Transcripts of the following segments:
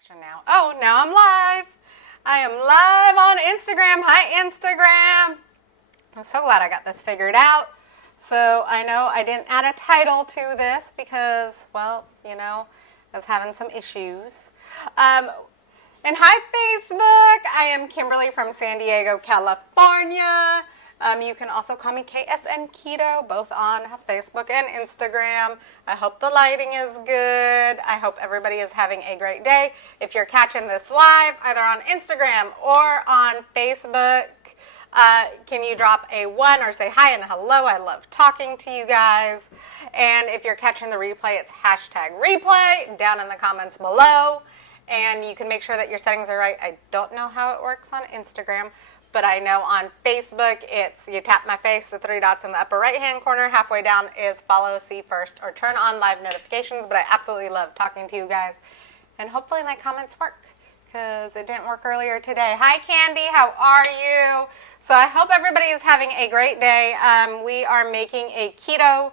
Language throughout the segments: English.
Action now. Oh, now I'm live. I am live on Instagram. Hi, Instagram. I'm so glad I got this figured out. So I know I didn't add a title to this because, well, you know, I was having some issues. And hi, Facebook. I am Kimberly from San Diego, California. You can also call me KSN Keto, both on Facebook and Instagram. I hope the lighting is good. I hope everybody is having a great day. If you're catching this live, either on Instagram or on Facebook, can you drop a 1 or say hi and hello? I love talking to you guys. And if you're catching the replay, it's #replay down in the comments below. And you can make sure that your settings are right. I don't know how it works on Instagram, but I know on Facebook, it's you tap my face, the 3 dots in the upper right-hand corner. Halfway down is follow, see first, or turn on live notifications. But I absolutely love talking to you guys. And hopefully my comments work, because it didn't work earlier today. Hi, Candy. How are you? So I hope everybody is having a great day. We are making a keto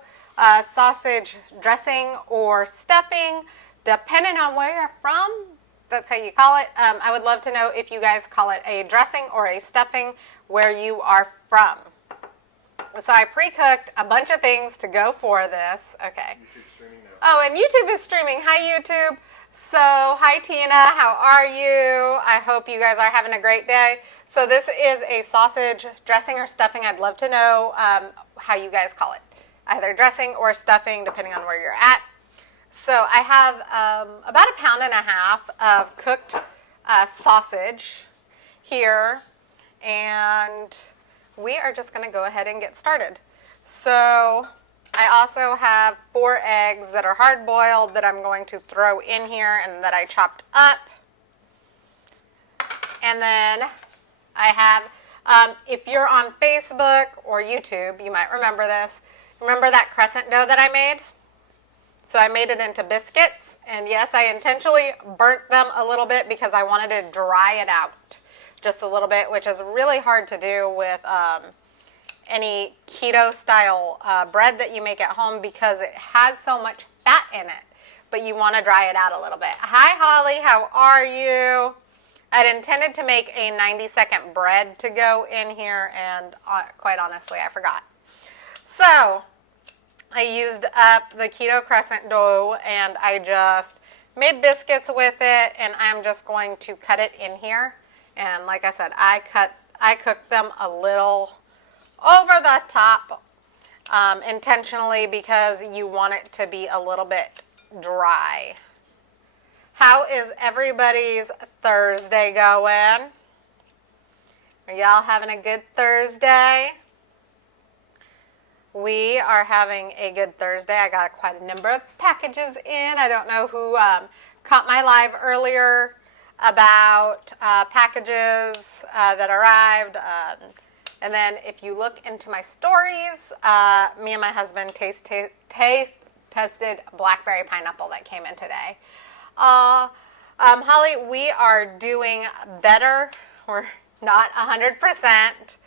sausage dressing or stuffing, depending on where you're from. That's how you call it. I would love to know if you guys call it a dressing or a stuffing where you are from. So I pre-cooked a bunch of things to go for this. Okay. YouTube's streaming now. Oh, and YouTube is streaming. Hi, YouTube. So, hi, Tina. How are you? I hope you guys are having a great day. So this is a sausage dressing or stuffing. I'd love to know how you guys call it. Either dressing or stuffing, depending on where you're at. So I have about 1.5 pounds of cooked sausage here, and we are just going to go ahead and get started. So I also have 4 eggs that are hard-boiled that I'm going to throw in here and that I chopped up. And then I have, if you're on Facebook or YouTube, you might remember this. Remember that crescent dough that I made? So I made it into biscuits, and yes, I intentionally burnt them a little bit because I wanted to dry it out just a little bit, which is really hard to do with any keto-style bread that you make at home because it has so much fat in it, but you want to dry it out a little bit. Hi, Holly. How are you? I'd intended to make a 90-second bread to go in here, and quite honestly, I forgot. So I used up the keto crescent dough, and I just made biscuits with it, and I'm just going to cut it in here. And like I said, I cooked them a little over the top intentionally because you want it to be a little bit dry. How is everybody's Thursday going? Are y'all having a good Thursday? We are having a good Thursday. I got quite a number of packages in. I don't know who caught my live earlier about packages that arrived. And then if you look into my stories, me and my husband tested blackberry pineapple that came in today. Holly, we are doing better. We're not 100%,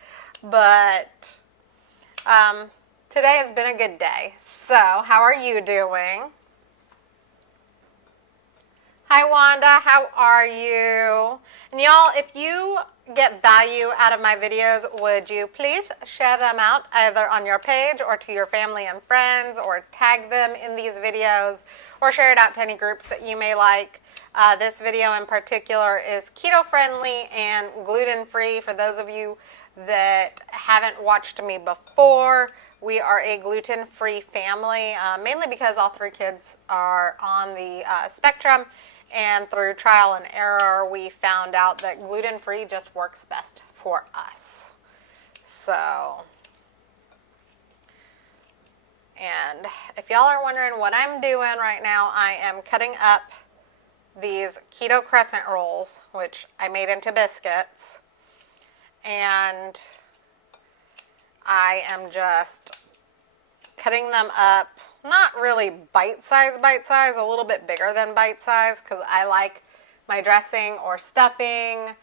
but today has been a good day. So, how are you doing? Hi, Wanda. How are you? And y'all, if you get value out of my videos, would you please share them out either on your page or to your family and friends, or tag them in these videos, or share it out to any groups that you may like. This video in particular is keto-friendly and gluten-free. For those of you that haven't watched me before, we are a gluten-free family, mainly because all 3 kids are on the spectrum, and through trial and error, we found out that gluten-free just works best for us. So, and if y'all are wondering what I'm doing right now, I am cutting up these keto crescent rolls, which I made into biscuits, and I am just cutting them up, not really bite-size, a little bit bigger than bite-size, because I like my dressing or stuffing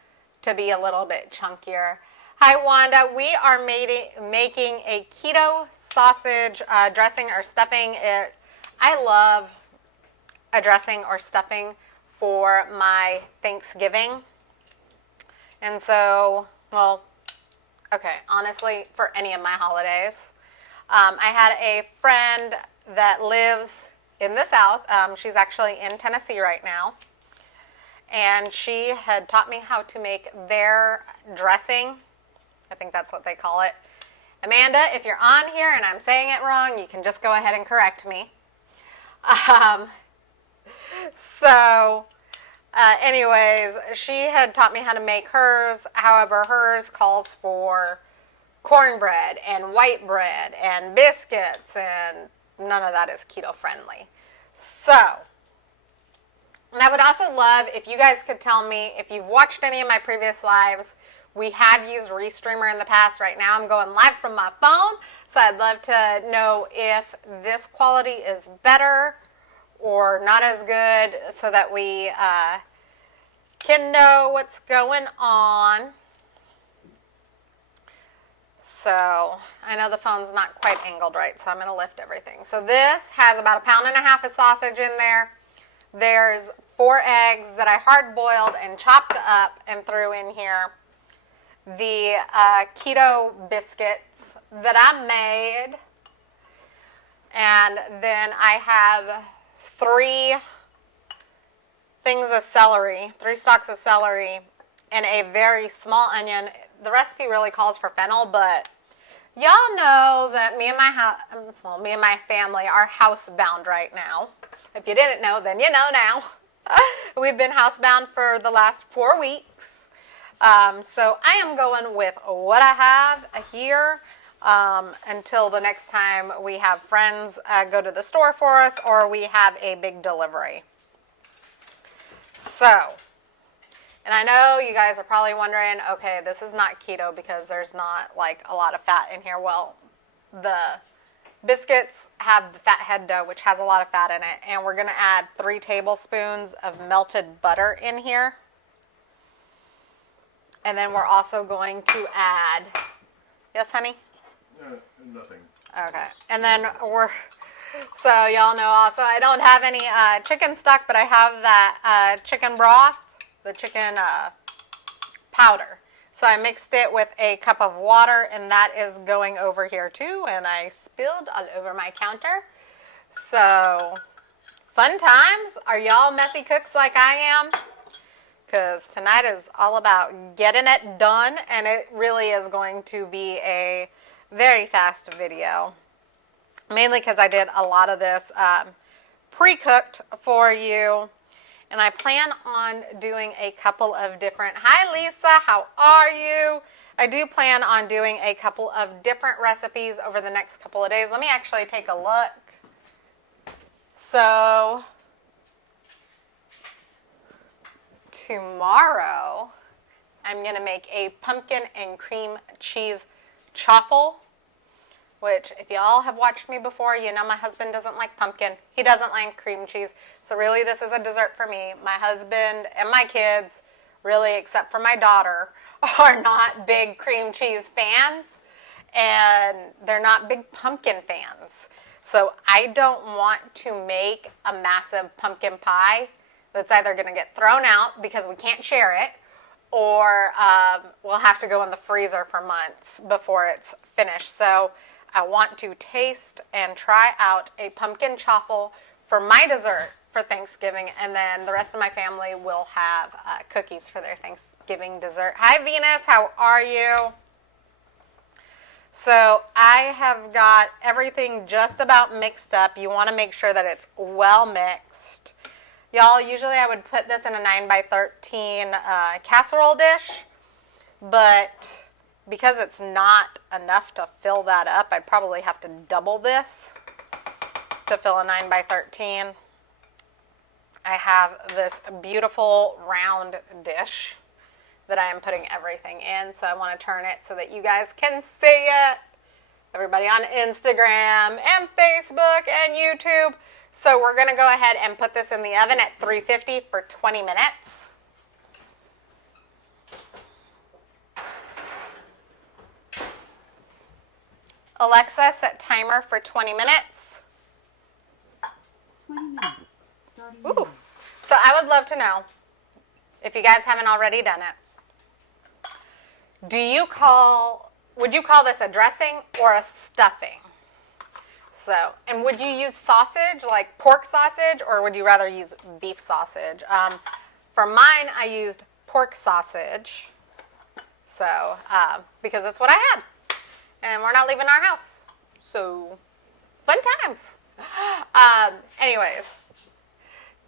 to be a little bit chunkier. Hi, Wanda. We are making a keto sausage dressing or stuffing. I love a dressing or stuffing for my Thanksgiving. And so, well, okay, honestly, for any of my holidays. I had a friend that lives in the South. She's actually in Tennessee right now. And she had taught me how to make their dressing. I think that's what they call it. Amanda, if you're on here and I'm saying it wrong, you can just go ahead and correct me. Anyways, she had taught me how to make hers. However, hers calls for cornbread and white bread and biscuits, and none of that is keto friendly. So, and I would also love if you guys could tell me if you've watched any of my previous lives. We have used Restreamer in the past. Right now I'm going live from my phone, so I'd love to know if this quality is better or not as good, so that we can know what's going on. So I know the phone's not quite angled right, so I'm going to lift everything. So this has about 1.5 pounds of sausage in there. There's 4 eggs that I hard boiled and chopped up and threw in here. The keto biscuits that I made. And then I have 3 things of celery, 3 stalks of celery, and a very small onion. The recipe really calls for fennel, but y'all know that me and my family are housebound right now. If you didn't know, then you know now. We've been housebound for the last 4 weeks. So I am going with what I have here until the next time we have friends go to the store for us, or we have a big delivery. So, and I know you guys are probably wondering, okay, this is not keto because there's not like a lot of fat in here. Well, the biscuits have the fathead dough, which has a lot of fat in it, and we're going to add 3 tablespoons of melted butter in here. And then we're also going to add, yes, honey? Nothing. Okay. And then so y'all know also I don't have any chicken stock, but I have that chicken broth, the chicken powder. So I mixed it with a cup of water, and that is going over here too, and I spilled all over my counter. So, fun times. Are y'all messy cooks like I am? Because tonight is all about getting it done, and it really is going to be a very fast video. Mainly because I did a lot of this pre-cooked for you. And I plan on doing a couple of different, hi Lisa, how are you? I do plan on doing a couple of different recipes over the next couple of days. Let me actually take a look. So, tomorrow, I'm going to make a pumpkin and cream cheese chaffle, which if y'all have watched me before, you know my husband doesn't like pumpkin. He doesn't like cream cheese. So really, this is a dessert for me. My husband and my kids, really except for my daughter, are not big cream cheese fans, and they're not big pumpkin fans. So I don't want to make a massive pumpkin pie that's either going to get thrown out because we can't share it, or we'll have to go in the freezer for months before it's finished. So I want to taste and try out a pumpkin chaffle for my dessert for Thanksgiving, and then the rest of my family will have cookies for their Thanksgiving dessert. Hi Venus, how are you? So I have got everything just about mixed up. You want to make sure that it's well mixed. Y'all, usually I would put this in a 9x13 casserole dish, but because it's not enough to fill that up, I'd probably have to double this to fill a 9x13. I have this beautiful round dish that I am putting everything in, so I want to turn it so that you guys can see it. Everybody on Instagram and Facebook and YouTube. So we're going to go ahead and put this in the oven at 350 for 20 minutes. Alexa, set timer for 20 minutes. 20 minutes. Starting Ooh. now. So I would love to know, if you guys haven't already done it, would you call this a dressing or a stuffing? So, and would you use sausage, like pork sausage, or would you rather use beef sausage? For mine, I used pork sausage, so, because that's what I had. And we're not leaving our house. So, fun times. Anyways,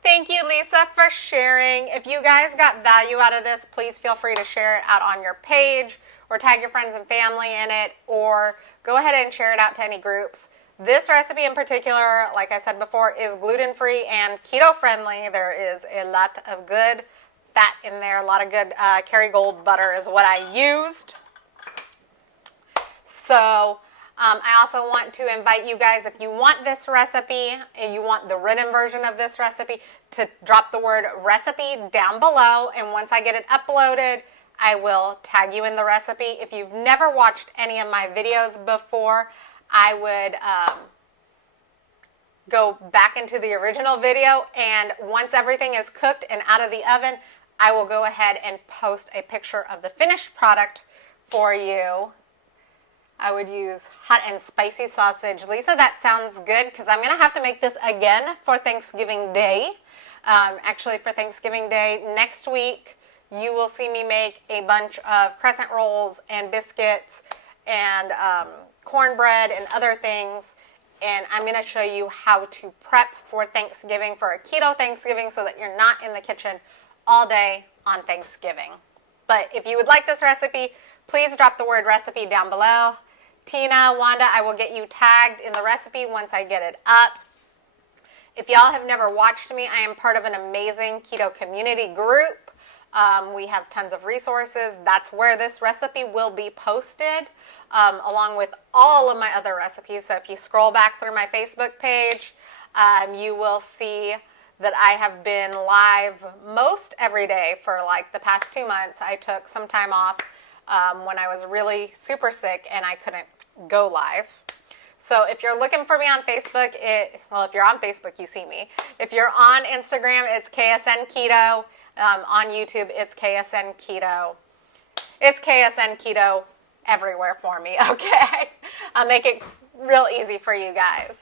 thank you, Lisa, for sharing. If you guys got value out of this, please feel free to share it out on your page or tag your friends and family in it, or go ahead and share it out to any groups. This recipe in particular, like I said before, is gluten-free and keto-friendly. There is a lot of good fat in there. A lot of good Kerrygold butter is what I used. So I also want to invite you guys, if you want this recipe and you want the written version of this recipe, to drop the word recipe down below. And once I get it uploaded, I will tag you in the recipe. If you've never watched any of my videos before, I would go back into the original video, and once everything is cooked and out of the oven, I will go ahead and post a picture of the finished product for you. I would use hot and spicy sausage. Lisa, that sounds good, because I'm going to have to make this again for Thanksgiving Day. Actually, for Thanksgiving Day next week, you will see me make a bunch of crescent rolls and biscuits and cornbread and other things, and I'm going to show you how to prep for Thanksgiving, for a keto Thanksgiving, so that you're not in the kitchen all day on Thanksgiving. But if you would like this recipe, please drop the word recipe down below. Tina, Wanda, I will get you tagged in the recipe once I get it up. If y'all have never watched me, I am part of an amazing keto community group. We have tons of resources. That's where this recipe will be posted, along with all of my other recipes. So if you scroll back through my Facebook page, you will see that I have been live most every day for like the past 2 months. I took some time off when I was really super sick and I couldn't go live. So if you're looking for me on Facebook, if you're on Facebook, you see me. If you're on Instagram, it's KSN Keto. On YouTube, it's KSN Keto. It's KSN Keto everywhere for me, okay? I'll make it real easy for you guys.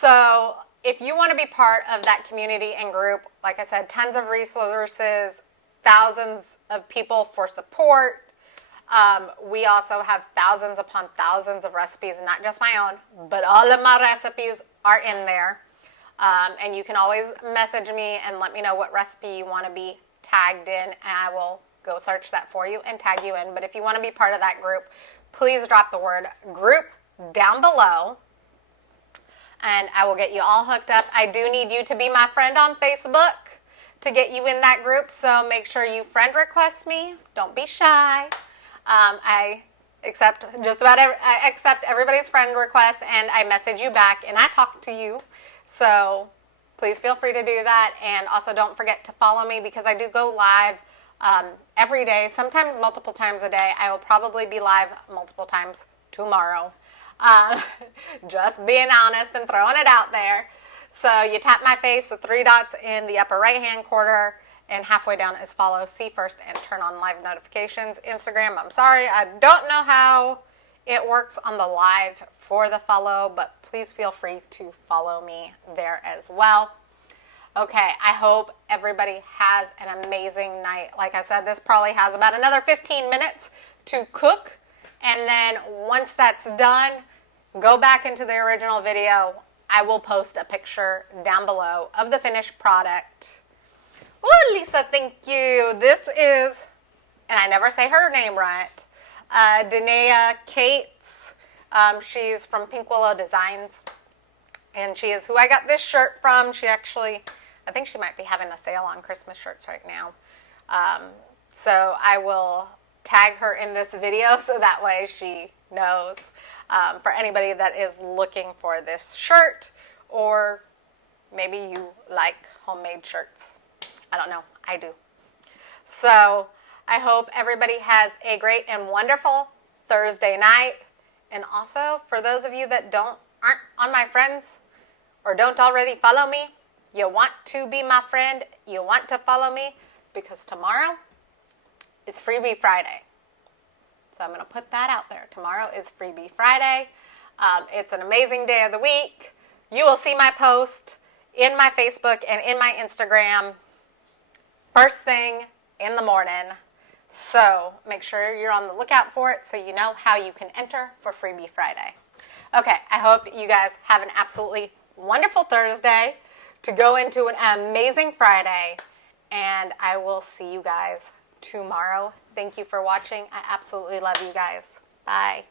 So if you want to be part of that community and group, like I said, tons of resources, thousands of people for support. We also have thousands upon thousands of recipes, not just my own, but all of my recipes are in there. And you can always message me and let me know what recipe you want to be tagged in, and I will go search that for you and tag you in. But if you want to be part of that group, please drop the word group down below, and I will get you all hooked up. I do need you to be my friend on Facebook to get you in that group, so make sure you friend request me. Don't be shy. I accept everybody's friend requests, and I message you back, and I talk to you. So please feel free to do that. And also don't forget to follow me, because I do go live every day, sometimes multiple times a day. I will probably be live multiple times tomorrow. Just being honest and throwing it out there. So you tap my face, the 3 dots in the upper right hand corner, and halfway down is follow, see first, and turn on live notifications. Instagram, I'm sorry, I don't know how it works on the live for the follow, but please feel free to follow me there as well. Okay, I hope everybody has an amazing night. Like I said, this probably has about another 15 minutes to cook, and then once that's done, go back into the original video. I will post a picture down below of the finished product. Oh, Lisa, thank you. This is, and I never say her name right, Danae Cates. She's from Pink Willow Designs, and she is who I got this shirt from. She actually, I think she might be having a sale on Christmas shirts right now. So I will tag her in this video so that way she knows. For anybody that is looking for this shirt, or maybe you like homemade shirts. I don't know. I do. So I hope everybody has a great and wonderful Thursday night. And also, for those of you that aren't on my friends or don't already follow me, You want to be my friend. You want to follow me, because tomorrow is Freebie Friday. So I'm going to put that out there. Tomorrow is Freebie Friday. It's an amazing day of the week. You will see my post in my Facebook and in my Instagram first thing in the morning. So make sure you're on the lookout for it so you know how you can enter for Freebie Friday. Okay, I hope you guys have an absolutely wonderful Thursday to go into an amazing Friday. And I will see you guys tomorrow. Thank you for watching. I absolutely love you guys. Bye.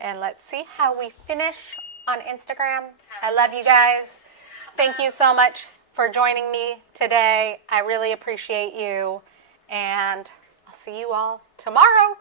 And let's see how we finish on Instagram. I love you guys. Thank you so much for joining me today. I really appreciate you. And I'll see you all tomorrow.